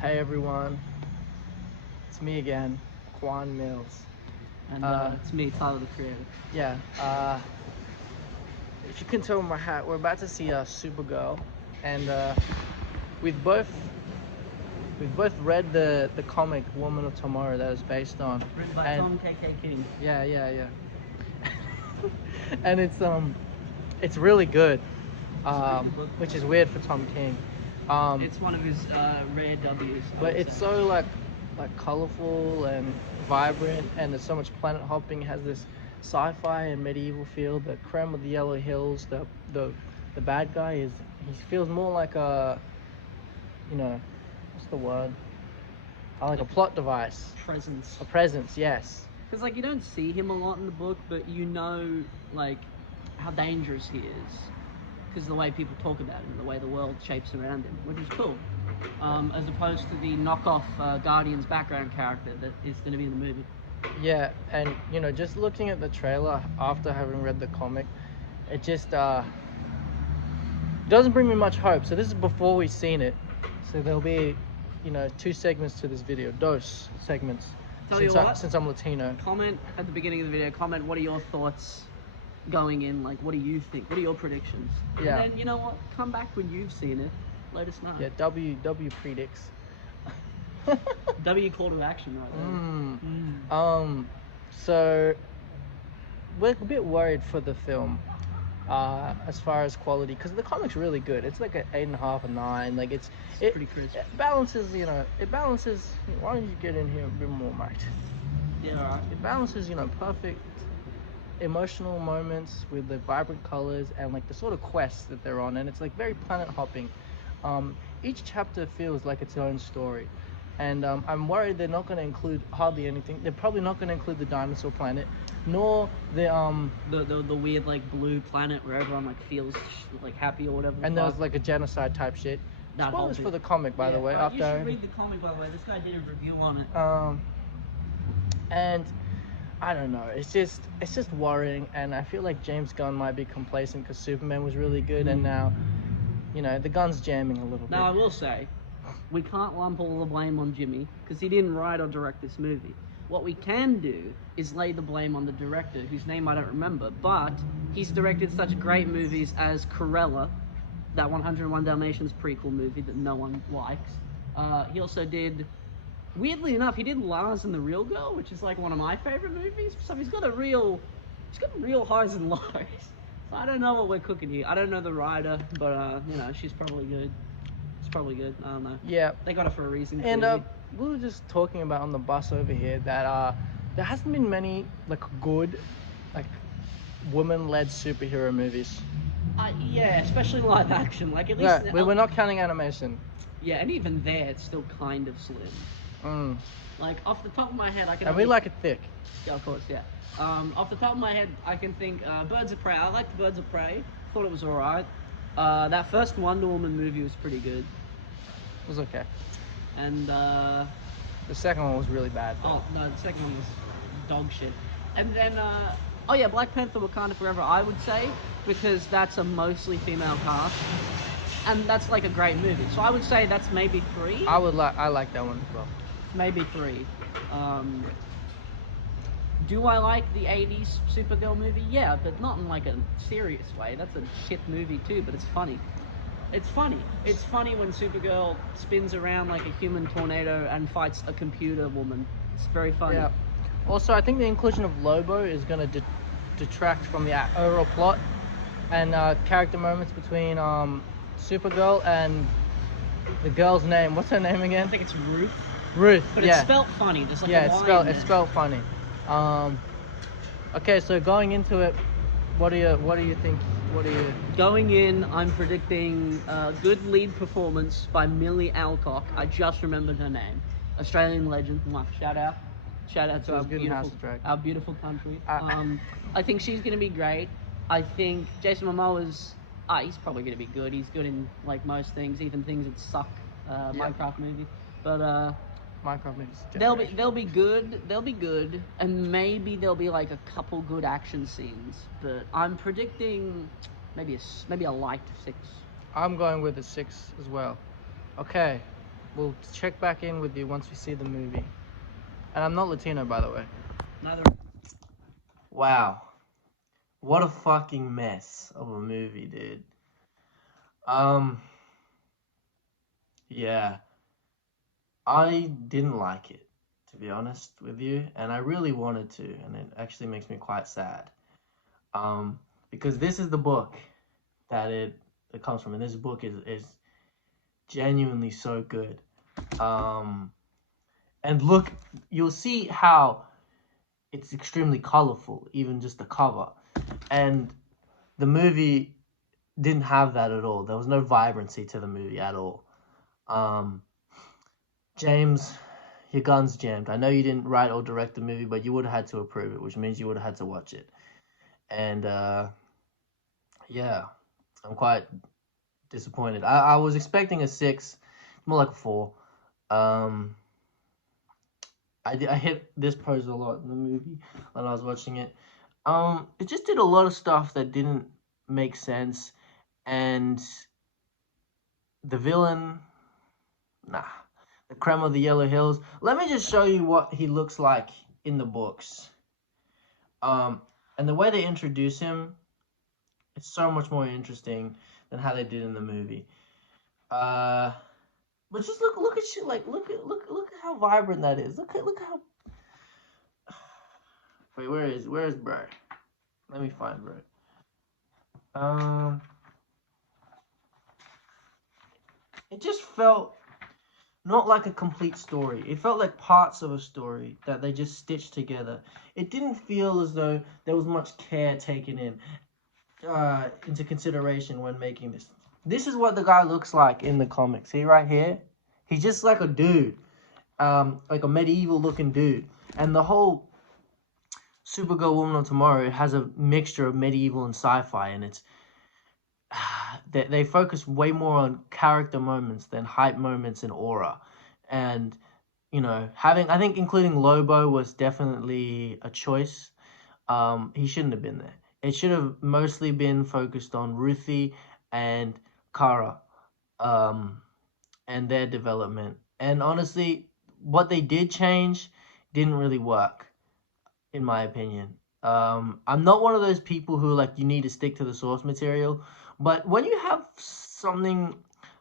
Hey everyone, it's me again, Quan Mills. And it's me, Tyler the Creator. Yeah, if you can tell from my hat, we're about to see Supergirl, and we've both read the comic Woman of Tomorrow that it's based on. Written by And Tom K.K. King. yeah. And it's really good, which is weird for Tom King. It's one of his rare W's. But it's so like colorful and vibrant, and there's so much planet hopping. It has this sci-fi and medieval feel. The creme of the Yellow Hills, the bad guy he feels more like a, what's the word? Like a plot device. Presence. A presence, yes. Because like you don't see him a lot in the book, but you know like how dangerous he is. Because the way people talk about him, the way the world shapes around him, which is cool. As opposed to the knockoff Guardians background character that is going to be in the movie. Yeah, and just looking at the trailer after having read the comic, it just doesn't bring me much hope. So this is before we've seen it. So there'll be, 2 segments to this video, dose segments. Since I'm Latino. Comment at the beginning of the video. Comment what are your thoughts going in? Like, what do you think? What are your predictions? Yeah. And then you know what? Come back when you've seen it. Let us know. Yeah. W predicts. W call to action right there. So we're a bit worried for the film, as far as quality, because the comic's really good. It's like an 8.5 or 9. Like it's pretty crisp. It balances. It balances. Why don't you get in here a bit more, mate? Yeah, alright. It balances, perfect emotional moments with the vibrant colors and like the sort of quests that they're on, and it's like very planet hopping. Each chapter feels like its own story, and I'm worried they're not going to include hardly anything. They're probably not going to include the dinosaur planet, nor the weird like blue planet where everyone like feels like happy or whatever. And there was like a genocide type shit. Spoilers for the comic, by the way. You should read the comic, by the way. This guy did a review on it. And I don't know. It's just worrying, and I feel like James Gunn might be complacent because Superman was really good, and now, the gun's jamming a little bit. Now I will say, we can't lump all the blame on Jimmy because he didn't write or direct this movie. What we can do is lay the blame on the director, whose name I don't remember, but he's directed such great movies as Cruella, that 101 Dalmatians prequel movie that no one likes. He also did, weirdly enough, he did Lars and the Real Girl, which is like one of my favorite movies. So he's got real highs and lows. So I don't know what we're cooking here. I don't know the writer, but she's probably good. It's probably good. I don't know. Yeah. They got it for a reason. And we were just talking about on the bus over here that there hasn't been many like good, like woman-led superhero movies. Yeah, especially live action. Like at least we're not counting animation. Yeah, and even there, it's still kind of slim. Like off the top of my head, I can. And we like it thick. Yeah, of course, yeah. Off the top of my head, I can think Birds of Prey. I liked Birds of Prey. Thought it was alright. That first Wonder Woman movie was pretty good. It was okay. And the second one was really bad. Oh no, the second one was dog shit. And then Black Panther: Wakanda Forever, I would say, because that's a mostly female cast, and that's like a great movie. So I would say that's maybe 3. I like that one as well. Maybe 3. Do I like the 80s Supergirl movie? Yeah, but not in like a serious way. That's a shit movie too, but it's funny. It's funny. It's funny when Supergirl spins around like a human tornado and fights a computer woman. It's very funny. Yeah. Also, I think the inclusion of Lobo is going to detract from the overall plot and character moments between Supergirl and the girl's name. What's her name again? I think it's Ruth. Ruth. But it's spelt funny. There's like a line it's spelt funny. Okay, so going into it, what do you think? Going in? I'm predicting a good lead performance by Millie Alcock. I just remembered her name. Australian legend. Shout out to our beautiful country. I think she's gonna be great. I think Jason Momoa's he's probably gonna be good. He's good in like most things, even things that suck. Minecraft movie, but Minecraft movies. They'll be good, and maybe there'll be like a couple good action scenes. But I'm predicting maybe a light 6. I'm going with a 6 as well. Okay, we'll check back in with you once we see the movie. And I'm not Latino, by the way. Neither. Wow. What a fucking mess of a movie, dude. Um, yeah. I didn't like it, to be honest with you, and I really wanted to, and it actually makes me quite sad. Um, because this is the book that it comes from, and this book is genuinely so good. Um, and look, you'll see how it's extremely colorful, even just the cover. And the movie didn't have that at all. There was no vibrancy to the movie at all. Um, James, your gun's jammed. I know you didn't write or direct the movie, but you would have had to approve it, which means you would have had to watch it. And yeah, I'm quite disappointed. I was expecting a 6, more like a 4. Um, I hit this pose a lot in the movie when I was watching it. It just did a lot of stuff that didn't make sense, and the villain, nah, the creme of the Yellow Hills. Let me just show you what he looks like in the books. And the way they introduce him, it's so much more interesting than how they did in the movie. But just look at shit like look at how vibrant that is. Look how. Wait, where's bro? Let me find bro. It just felt not like a complete story. It felt like parts of a story that they just stitched together. It didn't feel as though there was much care taken into consideration when making this. This is what the guy looks like in the comics. See right here? He's just like a dude. Like a medieval looking dude. And the whole Supergirl Woman of Tomorrow has a mixture of medieval and sci-fi, and it's they focus way more on character moments than hype moments and aura. And you know, I think including Lobo was definitely a choice. He shouldn't have been there. It should have mostly been focused on Ruthie and Kara, um, and their development. And honestly, what they did change didn't really work, in my opinion. I'm not one of those people who like you need to stick to the source material, but when you have something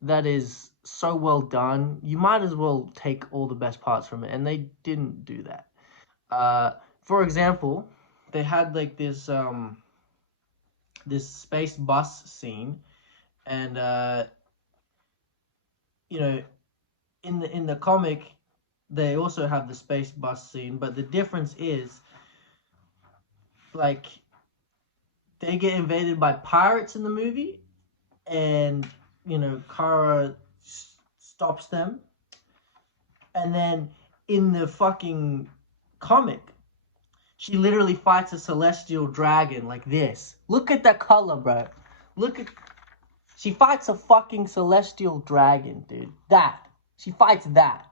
that is so well done, you might as well take all the best parts from it, and they didn't do that. For example, they had like this space bus scene, and you know, in the comic, they also have the space bus scene, but the difference is like they get invaded by pirates in the movie, and you know Kara stops them, and then in the fucking comic, she literally fights a celestial dragon like this. Look at that color, bro. Look at she fights a fucking celestial dragon, dude. She fights that.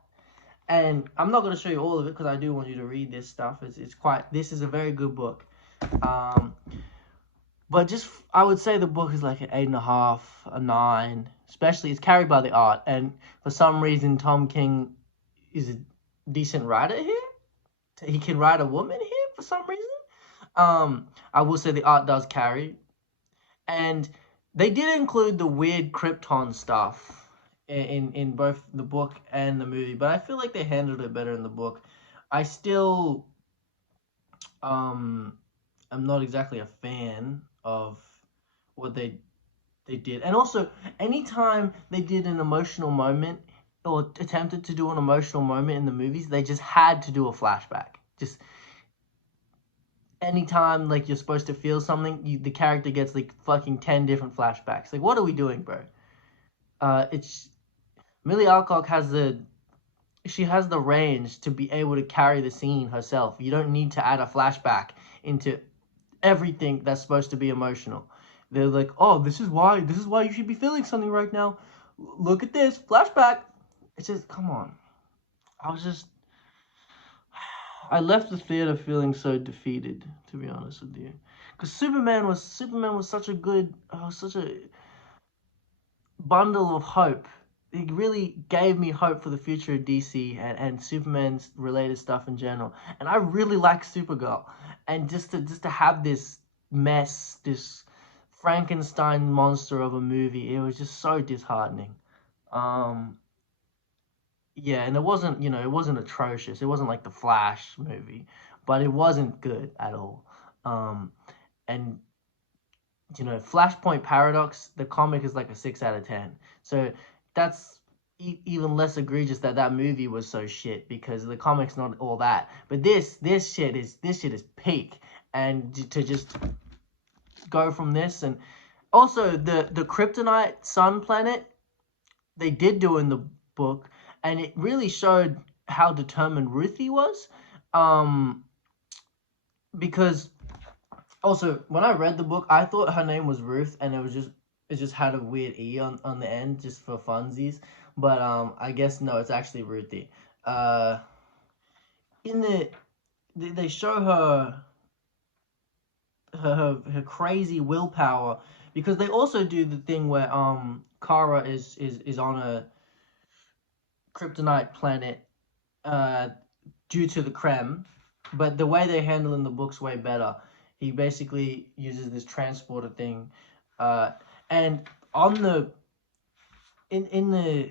And I'm not gonna show you all of it because I do want you to read this stuff. This is a very good book. But just I would say the book is like an 8.5, a 9. Especially it's carried by the art, and for some reason Tom King is a decent writer here. He can write a woman here for some reason. I will say the art does carry, and they did include the weird Krypton stuff in both the book and the movie, but I feel like they handled it better in the book. I still am not exactly a fan of what they did, and also anytime they did an emotional moment or attempted to do an emotional moment in the movies, they just had to do a flashback. Just anytime like you're supposed to feel something, the character gets like fucking 10 different flashbacks. Like, what are we doing, bro? It's Millie Alcock she has the range to be able to carry the scene herself. You don't need to add a flashback into everything that's supposed to be emotional. They're like, oh, this is why you should be feeling something right now. Look at this flashback. It's just, come on. I left the theater feeling so defeated, to be honest with you, because Superman was such a good, such a bundle of hope it really gave me hope for the future of DC and Superman's related stuff in general. And I really like Supergirl, and just to have this mess, this Frankenstein monster of a movie, it was just so disheartening. Um, yeah, and it wasn't, it wasn't atrocious. It wasn't like the Flash movie, but it wasn't good at all. Um, and Flashpoint Paradox, the comic is like a 6 out of 10. So that's even less egregious that that movie was so shit because the comic's not all that. But this shit is peak, and to just go from this. And also the Kryptonite sun planet, they did do in the book, and it really showed how determined Ruthie was. Um, because Also, when I read the book, I thought her name was Ruth, and it just had a weird E on the end just for funsies. But I guess no, it's actually Ruthie. Uh, in they show her crazy willpower, because they also do the thing where Kara is on a kryptonite planet uh due to the Krem, but the way they handle in the book's way better. He basically uses this transporter thing, uh, and on in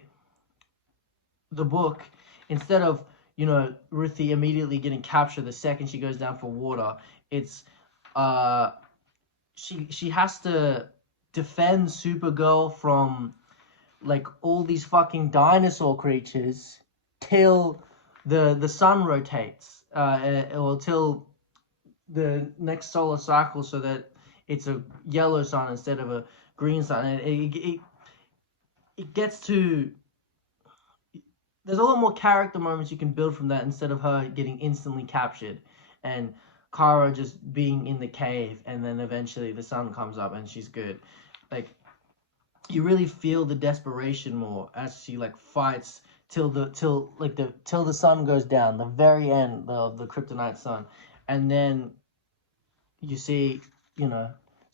the book, instead of Ruthie immediately getting captured the second she goes down for water, it's uh she has to defend Supergirl from like all these fucking dinosaur creatures till the sun rotates, or till the next solar cycle, so that it's a yellow sun instead of a green sun. And it gets to there's a lot more character moments you can build from that, instead of her getting instantly captured and Kara just being in the cave, and then eventually the sun comes up and she's good. Like, you really feel the desperation more as she like fights till the sun goes down, the very end of the kryptonite sun. And then you see,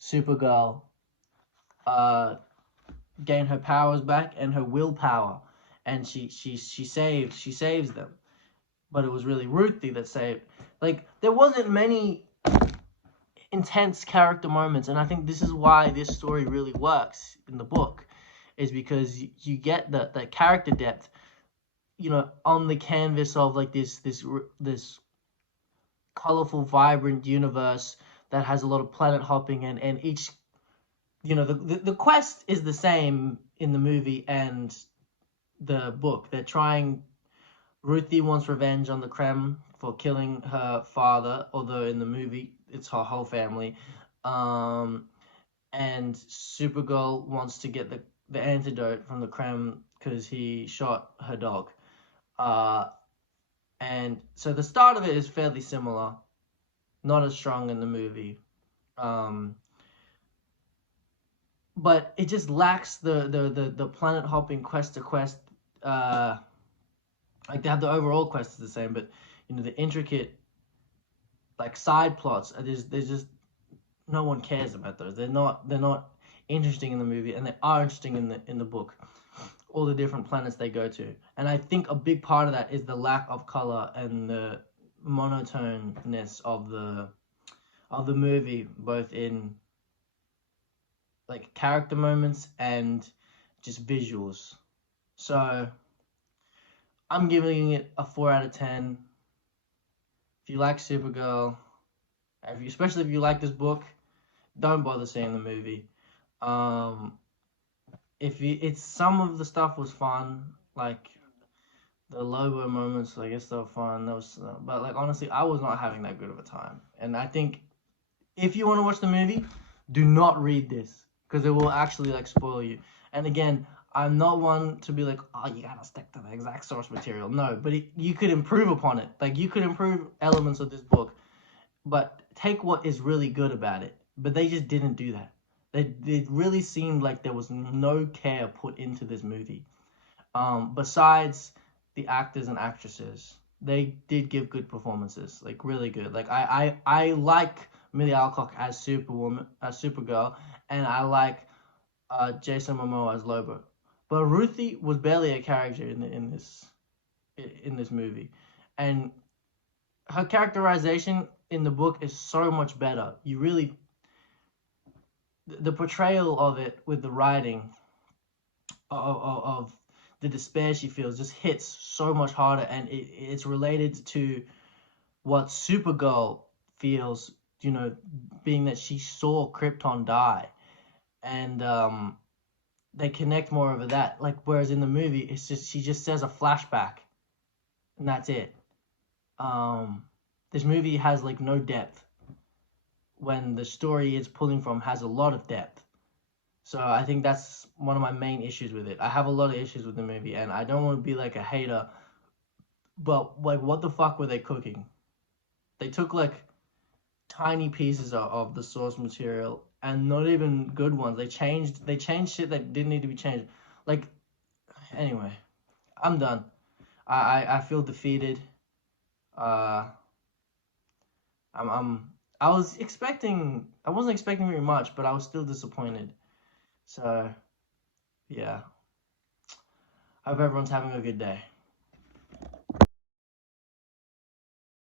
Supergirl uh gain her powers back and her willpower, and she saves them. But it was really Ruthie that saved. Like, there wasn't many intense character moments, and I think this is why this story really works in the book, is because you get the character depth, on the canvas of like this colorful, vibrant universe that has a lot of planet hopping, and each, the quest is the same in the movie and the book. They're trying. Ruthie wants revenge on the Krem for killing her father, although in the movie it's her whole family. Um, and Supergirl wants to get the antidote from the Krem because he shot her dog. Uh, and so the start of it is fairly similar, not as strong in the movie. Um, but it just lacks the planet hopping quest to quest. Like, they have the overall quest is the same, but the intricate like side plots, there's just no one cares about those. They're not interesting in the movie, and they are interesting in the book. All the different planets they go to, and I think a big part of that is the lack of color and the monotoneness of the movie, both in like character moments and just visuals. So I'm giving it a 4 out of 10. If you like Supergirl, especially if you like this book, don't bother seeing the movie. Um, if you, it's some of the stuff was fun, like the Lobo moments. I guess they were fun. But like, honestly, I was not having that good of a time. And I think if you want to watch the movie, do not read this, because it will actually like spoil you. And again, I'm not one to be like, oh, you gotta stick to the exact source material. No, but you could improve upon it. Like, you could improve elements of this book, but take what is really good about it. But they just didn't do that. It really seemed like there was no care put into this movie. Besides the actors and actresses, they did give good performances, like really good. Like, I like Millie Alcock as Superwoman, as Supergirl, and I like Jason Momoa as Lobo. But Ruthie was barely a character in this movie, and her characterization in the book is so much better. You really the portrayal of it with the writing of the despair she feels just hits so much harder, and it's related to what Supergirl feels, being that she saw Krypton die, and they connect more over that. Like, whereas in the movie, it's just she just says a flashback, and that's it. This movie has like no depth, when the story it's pulling from has a lot of depth. So I think that's one of my main issues with it. I have a lot of issues with the movie, and I don't want to be like a hater, but like, what the fuck were they cooking? They took like tiny pieces of the source material, and not even good ones. They changed shit that didn't need to be changed. Like, anyway, I'm done. I feel defeated. Uh, I'm I wasn't expecting very much, but I was still disappointed. So yeah, hope everyone's having a good day.